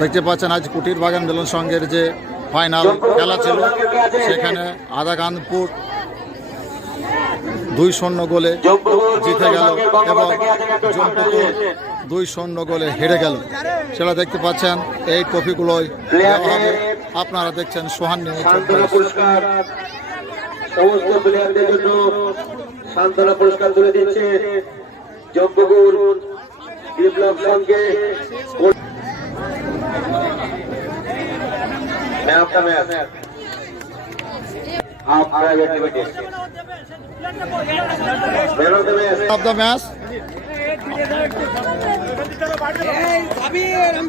দেখতে পাচ্ছেন আজ কুটির বাগান মিলন সংঘের যে ফাইনাল খেলা ছিল, সেখানে আদাকানপুর দুই শূন্য গোলে জিতে গেল এবং দুই শূন্য গোলে হেরে গেল। সেটা দেখতে পাচ্ছেন এই ট্রফিগুলোই আপনারা দেখছেন সোহান নিউজ সান্ত্বনা পুরস্কার। তুলে দিচ্ছে Biplab of the match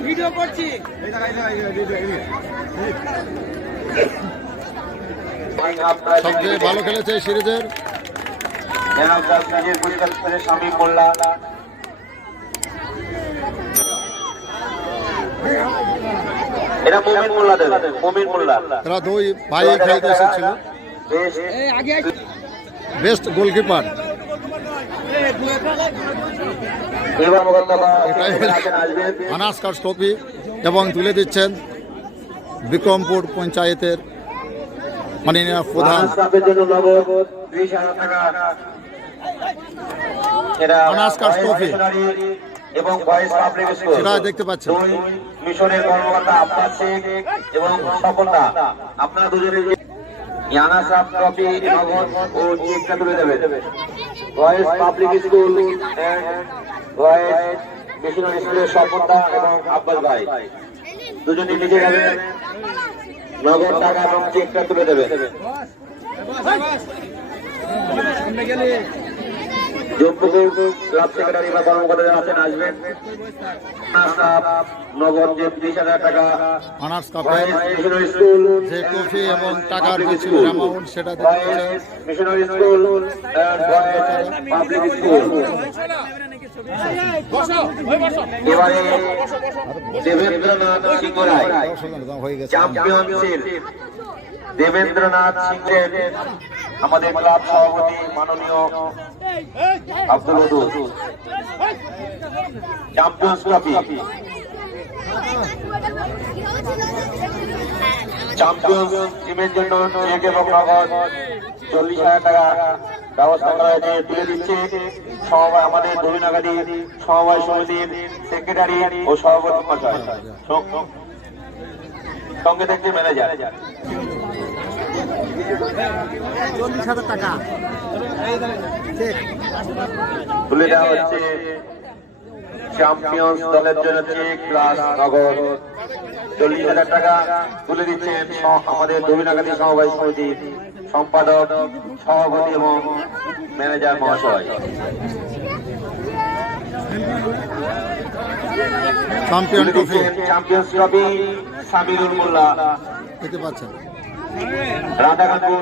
video করছি। সবচেয়ে ভালো খেলেছে সিরিজের। শামীম মোল্লা। এটা মোমিন মোল্লা দেবে মোমিন মোল্লা। এরা দুই ভাই খেলতে এসেছিল। Best goalkeeper. আনাস্কার ট্রফি এবং তুলে দিচ্ছেন বিক্রমপুর পঞ্চায়েতের মাননীয় প্রধান। অনাস্কার ট্রফি। এবং ভয়েস পাবলিক স্কুল। দেখতে পাচ্ছেন। দুই মিশনের কর্মকর্তা আব্বাস শেখ এবং সফলতা। আপনারা দুজনে ইয়ানা সাহ ট্রফি নগদ ও চেকটা তুলে দেবেন voice public school voice missionary স্কুলের সফলতা এবং আব্বাস ভাই। দুজনে লিখে যাবেন নগদ টাকা এবং চেকটা তুলে দেবেন ক্লাব সেক্রেটারি বা আছেন আসবেন স্টাফ নগদ যে ত্রিশ হাজার টাকা অনার্স মিশনারি স্কুল যে ট্রফি এবং টাকার যে অ্যামাউন্ট সেটা দেখতে পাচ্ছেন voice missionary school and voice public school এবারে দেবেন্দ্রনাথ সিংহ রায় চ্যাম্পিয়নশিপ দেবেন্দ্রনাথ সিংহের আমাদের ক্লাব সভাপতি মাননীয় আব্দুল চ্যাম্পিয়ন্স ট্রফি টিমের জন্য এবং নগদ চল্লিশ হাজার টাকা ব্যবস্থা করা হয়েছে, তুলে দিচ্ছে। সমবায়, আমাদের দক্ষিণাগাড়ি সমবায় সমিতির সেক্রেটারি ও সভাপতি সঙ্গ- দেখছে ম্যানেজার। চল্লিশ হাজার টাকা। তুলে দেওয়া হচ্ছে চ্যাম্পিয়ন্স দলের জন্য চেক প্লাস নগদ। চল্লিশ হাজার টাকা তুলে দিচ্ছেন আমাদের দক্ষিণাগাড়ি সমবায় সমিতির সম্পাদক সভাপতি এবং ম্যানেজার মহাশয়। Champion trophy champions trophy Samirul Molla. পাচ্ছেন। রাধাকান্তপুর